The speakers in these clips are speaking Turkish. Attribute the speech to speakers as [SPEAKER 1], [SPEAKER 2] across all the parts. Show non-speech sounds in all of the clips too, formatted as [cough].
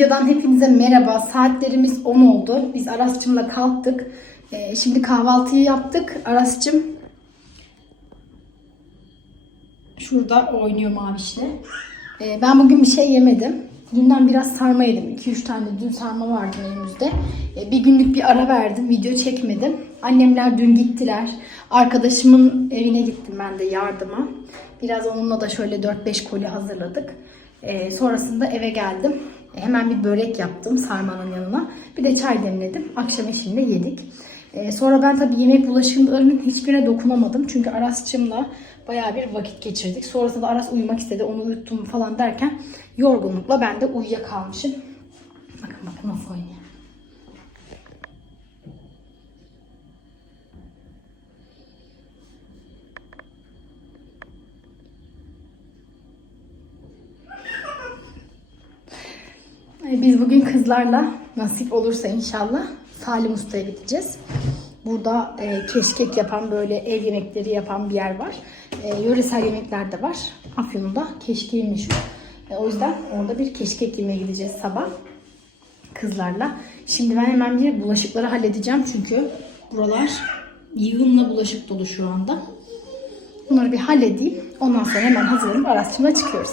[SPEAKER 1] videodan hepinize merhaba. Saatlerimiz 10 oldu. Biz Aras'cığımla kalktık. Ee, şimdi kahvaltıyı yaptık. Aras'cığım şurada oynuyor Maviş'le. Ee, ben bugün bir şey yemedim. Dünden biraz sarma yedim. 2-3 tane dün sarma vardı elimizde. Ee, bir günlük bir ara verdim. Video çekmedim. Annemler dün gittiler. Arkadaşımın evine gittim ben de yardıma. Biraz onunla da şöyle 4-5 koli hazırladık. Ee, sonrasında eve geldim. Hemen bir börek yaptım sarmanın yanına. Bir de çay demledim. Akşam eşliğinde yedik. Ee, sonra ben tabii yemek bulaşıklarının hiçbirine dokunamadım. Çünkü Aras'cığımla bayağı bir vakit geçirdik. Sonrasında Aras uyumak istedi. Onu uyuttum falan derken yorgunlukla ben de uyuyakalmışım. Bakın bakın nasıl oynuyor. Biz bugün kızlarla nasip olursa inşallah Salim Usta'ya gideceğiz. Burada e, keşkek yapan böyle ev yemekleri yapan bir yer var. E, yöresel yemekler de var. Afyon'da keşkeği meşhur. E, o yüzden orada bir keşkek yemeye gideceğiz sabah kızlarla. Şimdi ben hemen bir bulaşıkları halledeceğim çünkü buralar yığınla bulaşık dolu şu anda. Bunları bir halledeyim. Ondan sonra hemen hazırlanıp Aras'cığımla çıkıyoruz.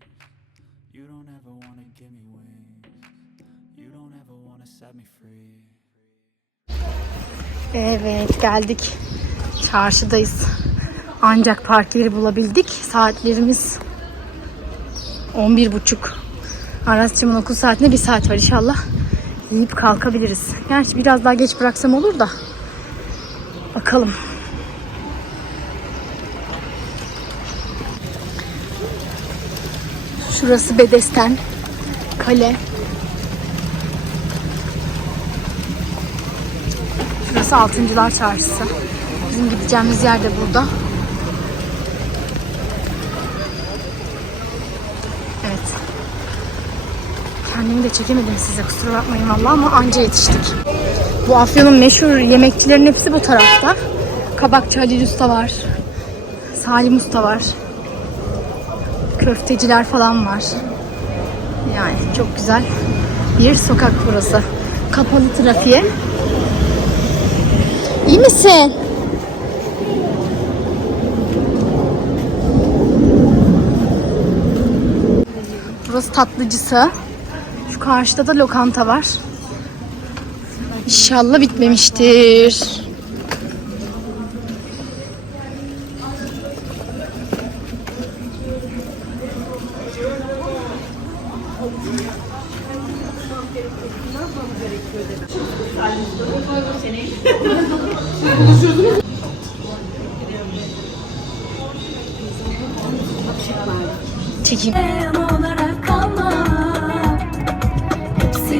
[SPEAKER 2] You don't ever wanna give me wings. You don't ever wanna set me free.
[SPEAKER 1] Evet geldik. Çarşıdayız. Ancak park yeri bulabildik. Saatlerimiz 11.30. Arasçımın okul saatine bir saat var inşallah. Yiyip kalkabiliriz. Gerçi biraz daha geç bıraksam olur da. Bakalım. Şurası Bedesten. Kale. Burası Altıncılar Çarşısı. Bizim gideceğimiz yer de burada. Evet. Kendimi de çekemedim size kusura bakmayın valla ama anca yetiştik. Bu Afyon'un meşhur yemekçilerin hepsi bu tarafta. Kabakçı Halil Usta var. Salim Usta var. Köfteciler falan var. Yani çok güzel bir sokak burası. Kapalı trafiğe. İyi misin? Burası tatlıcısı. Şu karşıda da lokanta var. İnşallah bitmemiştir.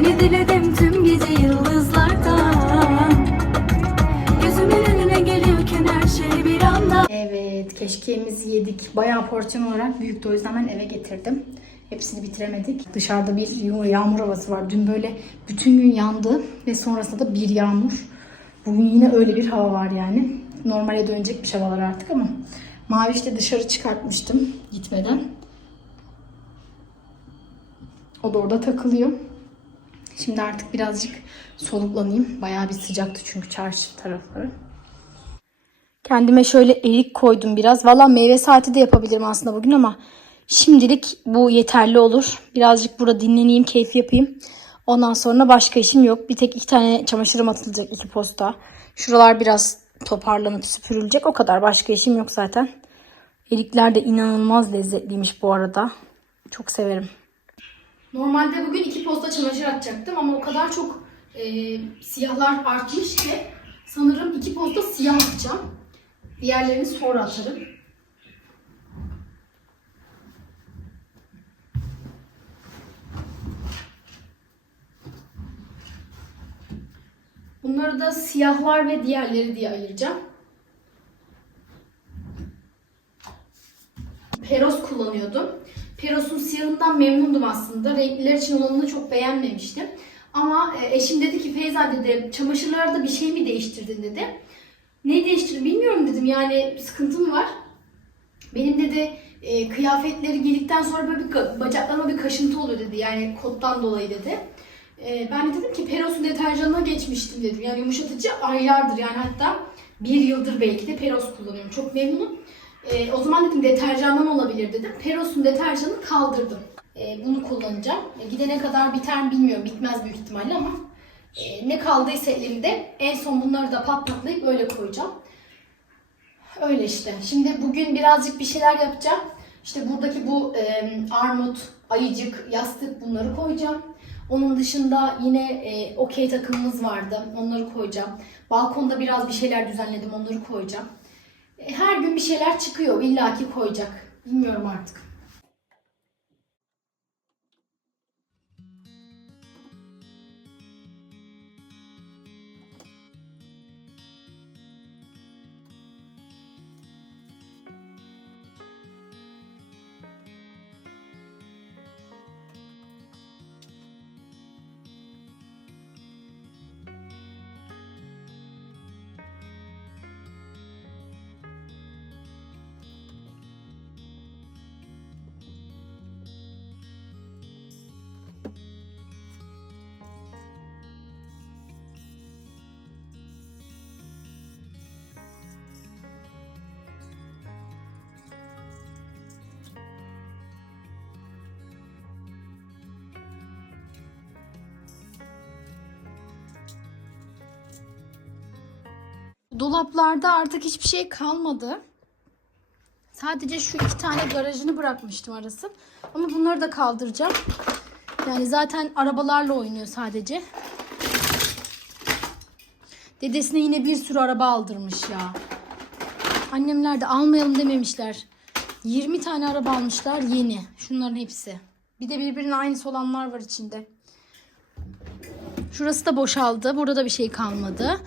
[SPEAKER 3] Seni diledim tüm gece yıldızlardan Gözümün önüne geliyorken her şey bir anda
[SPEAKER 1] Evet, keşkeğimizi yedik. Bayağı porsiyon olarak büyüktü. O yüzden ben eve getirdim. Hepsini bitiremedik. Dışarıda bir yağmur havası var. Dün böyle bütün gün yandı ve sonrasında da bir yağmur. Bugün yine öyle bir hava var yani. Normale dönecekmiş havalar artık ama. Mavi işte dışarı çıkartmıştım gitmeden. O da orada takılıyor. Şimdi artık birazcık soluklanayım. Bayağı bir sıcaktı çünkü çarşı tarafları. Kendime şöyle erik koydum biraz. Valla meyve saati de yapabilirim aslında bugün ama şimdilik bu yeterli olur. Birazcık burada dinleneyim, keyif yapayım. Ondan sonra başka işim yok. Bir tek iki tane çamaşırım atılacak iki posta. Şuralar biraz toparlanıp süpürülecek. O kadar başka işim yok zaten. Erikler de inanılmaz lezzetliymiş bu arada. Çok severim. Normalde bugün iki posta çamaşır atacaktım ama o kadar çok e, siyahlar artmış ki sanırım iki posta siyah atacağım. Diğerlerini sonra atarım. Bunları da siyahlar ve diğerleri diye ayıracağım. Peros kullanıyordum. Peros'un siyahından memnundum aslında. Renkliler için olanını çok beğenmemiştim. Ama e, eşim dedi ki Feyza dedi çamaşırlarda bir şey mi değiştirdin dedi. Ne değiştirdim bilmiyorum dedim yani sıkıntım var. Benim dedi e, kıyafetleri giydikten sonra böyle bir bacaklarıma bir kaşıntı oluyor dedi yani kottan dolayı dedi. E, ben de dedim ki Peros'un deterjanına geçmiştim dedim. Yani yumuşatıcı aylardır yani hatta bir yıldır belki de Peros kullanıyorum. Çok memnunum. E, o zaman dedim deterjandan olabilir dedim. Peros'un deterjanını kaldırdım. E, bunu kullanacağım. E, gidene kadar biter mi bilmiyorum. Bitmez büyük ihtimalle ama e, ne kaldıysa elimde en son bunları da patlatlayıp öyle koyacağım. Öyle işte. Şimdi bugün birazcık bir şeyler yapacağım. İşte buradaki bu e, armut, ayıcık, yastık bunları koyacağım. Onun dışında yine e, okey takımımız vardı. Onları koyacağım. Balkonda biraz bir şeyler düzenledim. Onları koyacağım. E, her gün bir şeyler çıkıyor. İlla ki koyacak. Bilmiyorum artık. Dolaplarda artık hiçbir şey kalmadı. Sadece şu iki tane garajını bırakmıştım arası. Ama bunları da kaldıracağım. Yani zaten arabalarla oynuyor sadece. Dedesine yine bir sürü araba aldırmış ya. Annemler de almayalım dememişler. 20 tane araba almışlar yeni. Şunların hepsi. Bir de birbirine aynısı olanlar var içinde. Şurası da boşaldı. Burada da bir şey kalmadı.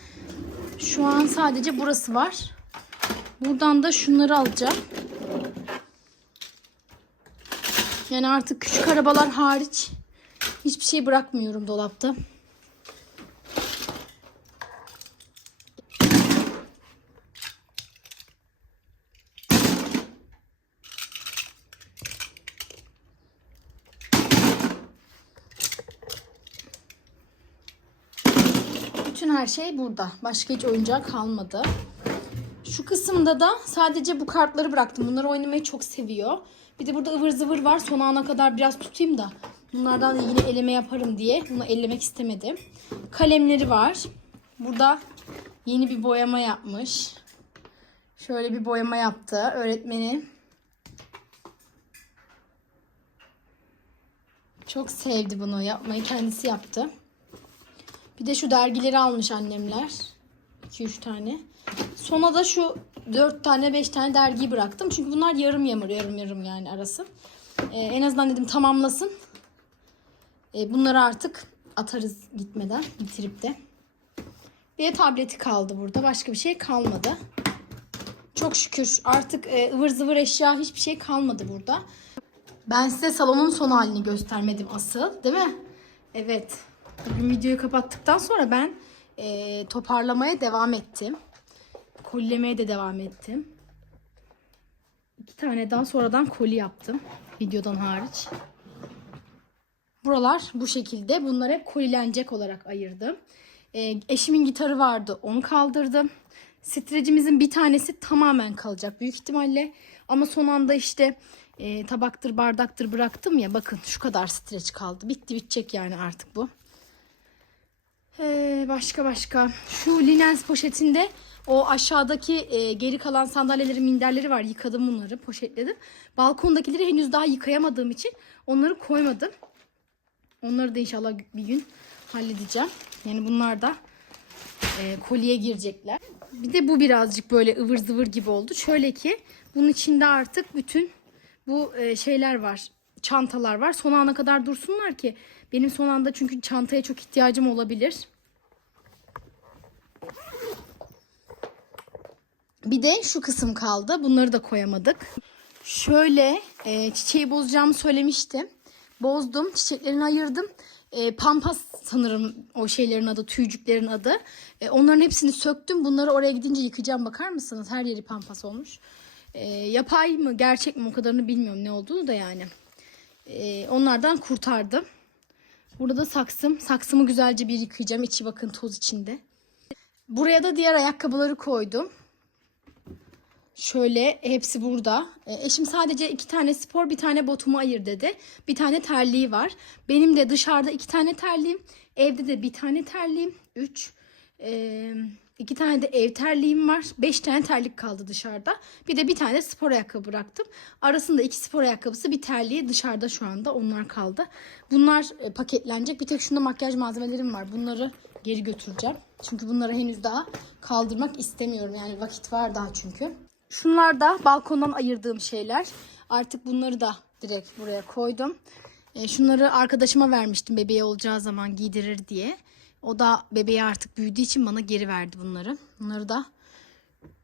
[SPEAKER 1] Şu an sadece burası var. Buradan da şunları alacağım. Yani artık küçük arabalar hariç hiçbir şey bırakmıyorum dolapta. Bütün her şey burada. Başka hiç oyuncak kalmadı. Şu kısımda da sadece bu kartları bıraktım. Bunları oynamayı çok seviyor. Bir de burada ıvır zıvır var. Son ana kadar biraz tutayım da. Bunlardan da yine eleme yaparım diye. Bunu ellemek istemedim. Kalemleri var. Burada yeni bir boyama yapmış. Şöyle bir boyama yaptı öğretmeni. Çok sevdi bunu yapmayı. Kendisi yaptı. Bir de şu dergileri almış annemler. 2-3 tane. Sona da şu 4 tane 5 tane dergiyi bıraktım. Çünkü bunlar yarım yamır yarım yarım yani arası. Ee, en azından dedim tamamlasın. Ee, bunları artık atarız gitmeden bitirip de. Bir de tableti kaldı burada. Başka bir şey kalmadı. Çok şükür artık e, ıvır zıvır eşya hiçbir şey kalmadı burada. Ben size salonun son halini göstermedim asıl değil mi? Evet. Bugün videoyu kapattıktan sonra ben e, toparlamaya devam ettim. Kolilemeye de devam ettim. İki tane daha sonradan koli yaptım. Videodan hariç. Buralar bu şekilde. Bunları hep kolilenecek olarak ayırdım. E, eşimin gitarı vardı. Onu kaldırdım. Strecimizin bir tanesi tamamen kalacak büyük ihtimalle. Ama son anda işte e, tabaktır bardaktır bıraktım ya. Bakın şu kadar streç kaldı. Bitti bitecek yani artık bu. Ee, başka başka. Şu linens poşetinde o aşağıdaki e, geri kalan sandalyeleri, minderleri var. Yıkadım bunları, poşetledim. Balkondakileri henüz daha yıkayamadığım için onları koymadım. Onları da inşallah bir gün halledeceğim. Yani bunlar da e, kolye girecekler. Bir de bu birazcık böyle ıvır zıvır gibi oldu. Şöyle ki bunun içinde artık bütün bu e, şeyler var. Çantalar var. Son ana kadar dursunlar ki benim son anda çünkü çantaya çok ihtiyacım olabilir. Bir de şu kısım kaldı. Bunları da koyamadık. Şöyle e, çiçeği bozacağımı söylemiştim. Bozdum. Çiçeklerini ayırdım. E, pampas sanırım o şeylerin adı, tüycüklerin adı. E, onların hepsini söktüm. Bunları oraya gidince yıkayacağım. Bakar mısınız? Her yeri pampas olmuş. E, yapay mı, gerçek mi o kadarını bilmiyorum ne olduğunu da yani. E, onlardan kurtardım. Burada da saksım. Saksımı güzelce bir yıkayacağım. İçi bakın toz içinde. Buraya da diğer ayakkabıları koydum. Şöyle hepsi burada. E, eşim sadece iki tane spor bir tane botumu ayır dedi. Bir tane terliği var. Benim de dışarıda iki tane terliğim. Evde de bir tane terliğim. Üç. E, iki tane de ev terliğim var. Beş tane terlik kaldı dışarıda. Bir de bir tane spor ayakkabı bıraktım. Arasında iki spor ayakkabısı bir terliği dışarıda şu anda. Onlar kaldı. Bunlar e, paketlenecek. Bir tek şunda makyaj malzemelerim var. Bunları geri götüreceğim. Çünkü bunları henüz daha kaldırmak istemiyorum. Yani vakit var daha çünkü. Şunlar da balkondan ayırdığım şeyler. Artık bunları da direkt buraya koydum. E, şunları arkadaşıma vermiştim bebeğe olacağı zaman giydirir diye. O da bebeği artık büyüdüğü için bana geri verdi bunları. Bunları da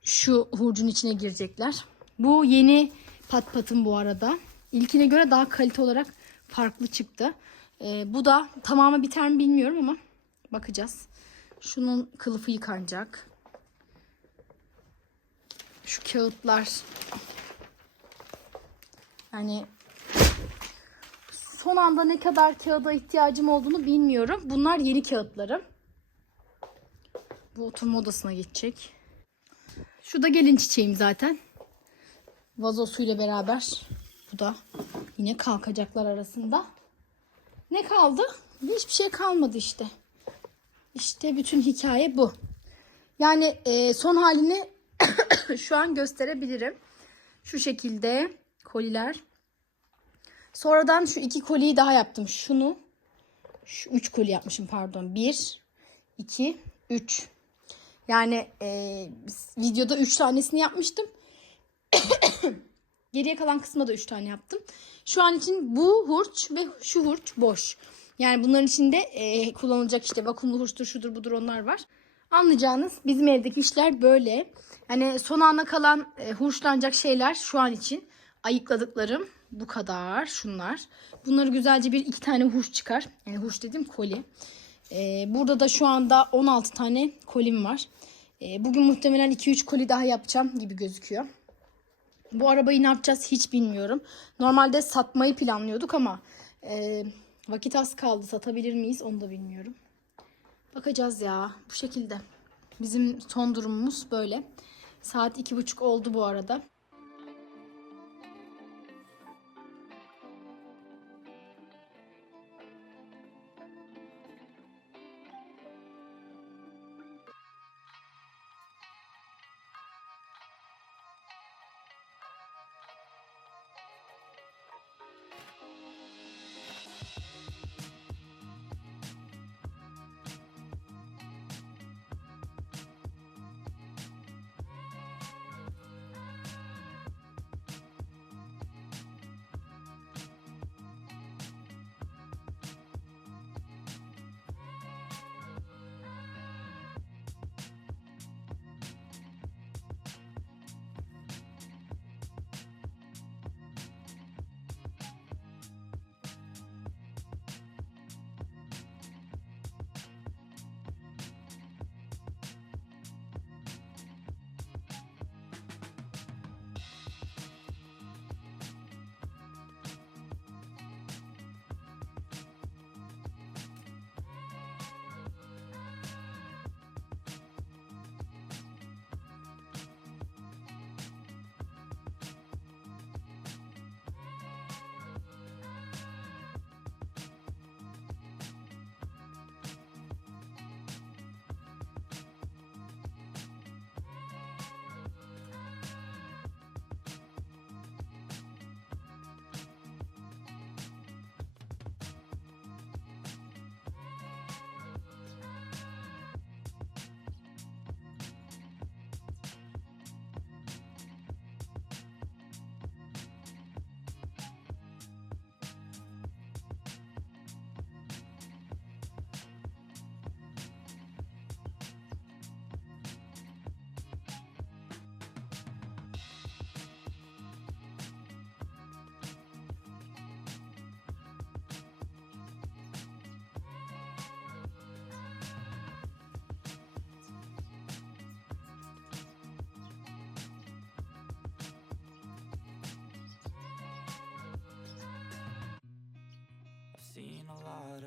[SPEAKER 1] şu hurcun içine girecekler. Bu yeni pat patım bu arada. İlkine göre daha kalite olarak farklı çıktı. E, bu da tamamı biter mi bilmiyorum ama bakacağız. Şunun kılıfı yıkanacak. Şu kağıtlar yani son anda ne kadar kağıda ihtiyacım olduğunu bilmiyorum. Bunlar yeni kağıtlarım. Bu oturma odasına geçecek. Şu da gelin çiçeğim zaten. Vazosuyla beraber. Bu da yine kalkacaklar arasında. Ne kaldı? Hiçbir şey kalmadı işte. İşte bütün hikaye bu. Yani e, son halini [coughs] şu an gösterebilirim. Şu şekilde koliler. Sonradan şu iki koliyi daha yaptım. Şunu, şu üç koli yapmışım pardon. Bir, iki, üç. Yani e, videoda üç tanesini yapmıştım. [coughs] Geriye kalan kısmına da üç tane yaptım. Şu an için bu hurç ve şu hurç boş. Yani bunların içinde e, kullanılacak işte vakumlu hurçtur, şudur budur onlar var. Anlayacağınız bizim evdeki işler böyle. Hani son ana kalan e, hurçlanacak şeyler şu an için ayıkladıklarım bu kadar şunlar. Bunları güzelce bir iki tane hurç çıkar. Yani hurç dedim koli. E, burada da şu anda 16 tane kolim var. E, bugün muhtemelen 2-3 koli daha yapacağım gibi gözüküyor. Bu arabayı ne yapacağız hiç bilmiyorum. Normalde satmayı planlıyorduk ama e, vakit az kaldı. Satabilir miyiz onu da bilmiyorum. Bakacağız ya bu şekilde. Bizim son durumumuz böyle. Saat iki buçuk oldu bu arada.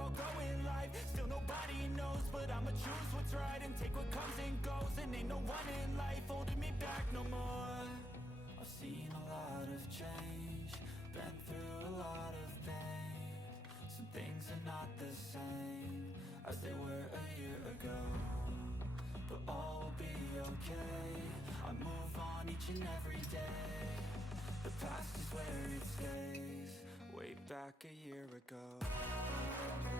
[SPEAKER 2] We're all going life. Still nobody knows, but I'ma choose what's right and take what comes and goes. And ain't no one in life holding me back no more. I've seen a lot of change, been through a lot of pain. Some things are not the same as they were a year ago. But all will be okay. I move on each and every day. The past is where it stays, back a year ago.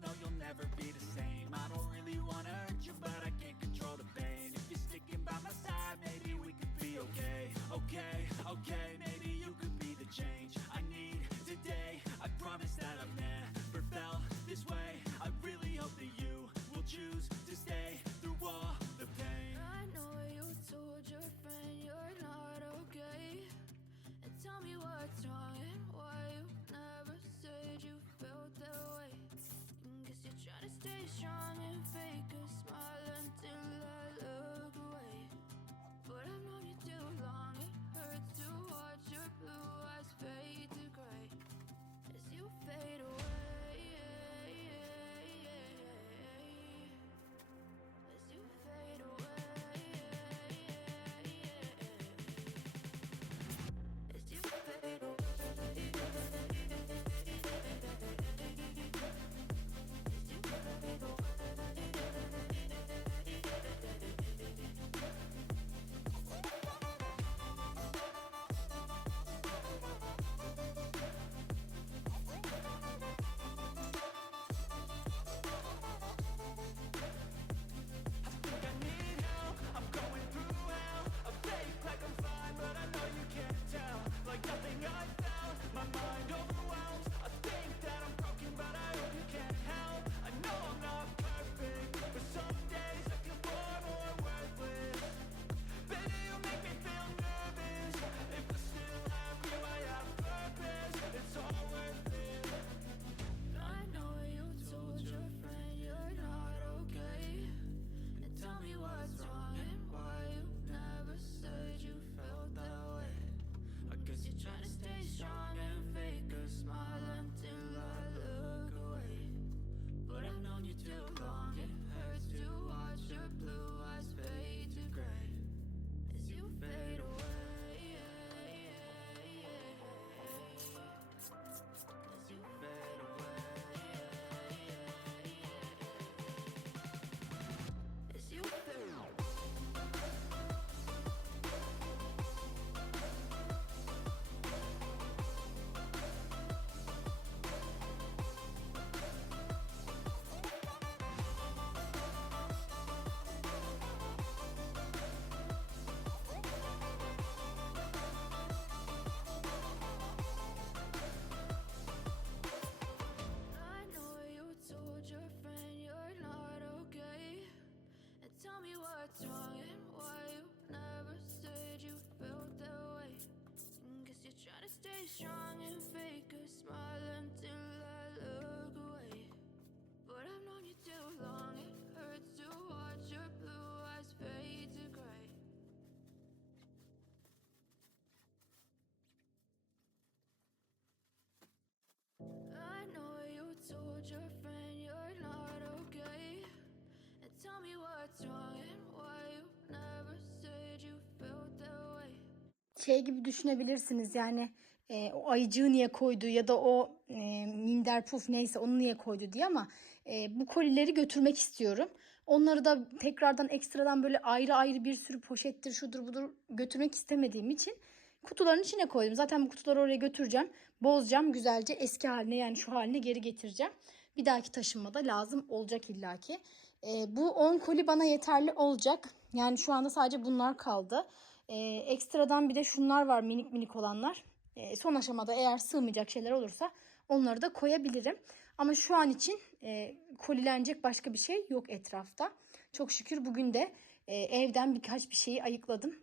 [SPEAKER 1] şey gibi düşünebilirsiniz yani e, o ayıcığı niye koydu ya da o e, minder puf neyse onu niye koydu diye ama e, bu kolileri götürmek istiyorum. Onları da tekrardan ekstradan böyle ayrı ayrı bir sürü poşettir şudur budur götürmek istemediğim için kutuların içine koydum. Zaten bu kutuları oraya götüreceğim. Bozacağım güzelce eski haline yani şu haline geri getireceğim. Bir dahaki taşınmada lazım olacak illaki. E, bu 10 koli bana yeterli olacak. Yani şu anda sadece bunlar kaldı. E, ekstradan bir de şunlar var minik minik olanlar. E, son aşamada eğer sığmayacak şeyler olursa onları da koyabilirim. Ama şu an için e, kolilenecek başka bir şey yok etrafta. Çok şükür bugün de e, evden birkaç bir şeyi ayıkladım.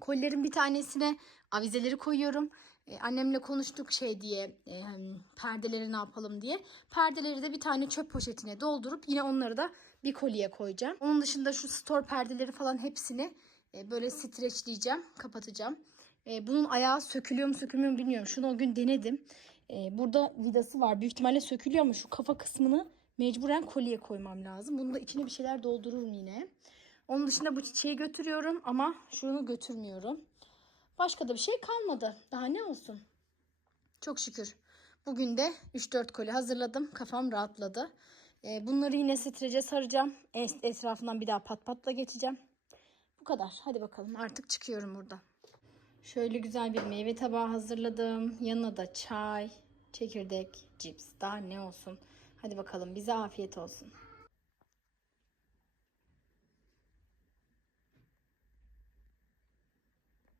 [SPEAKER 1] Kolilerin bir tanesine avizeleri koyuyorum. Ee, annemle konuştuk şey diye e, perdeleri ne yapalım diye. Perdeleri de bir tane çöp poşetine doldurup yine onları da bir koliye koyacağım. Onun dışında şu store perdeleri falan hepsini e, böyle streçleyeceğim, kapatacağım. E, bunun ayağı sökülüyor mu sökülmüyor mu bilmiyorum. Şunu o gün denedim. E, burada vidası var. Büyük ihtimalle sökülüyor ama şu kafa kısmını mecburen kolye koymam lazım. Bunu da içine bir şeyler doldururum yine. Onun dışında bu çiçeği götürüyorum ama şunu götürmüyorum. Başka da bir şey kalmadı. Daha ne olsun? Çok şükür. Bugün de 3-4 koli hazırladım. Kafam rahatladı. Bunları yine strece saracağım. Etrafından bir daha pat patla geçeceğim. Kadar. Hadi bakalım artık çıkıyorum burada. Şöyle güzel bir meyve tabağı hazırladım. Yanına da çay, çekirdek, cips. Daha ne olsun. Hadi bakalım bize afiyet olsun.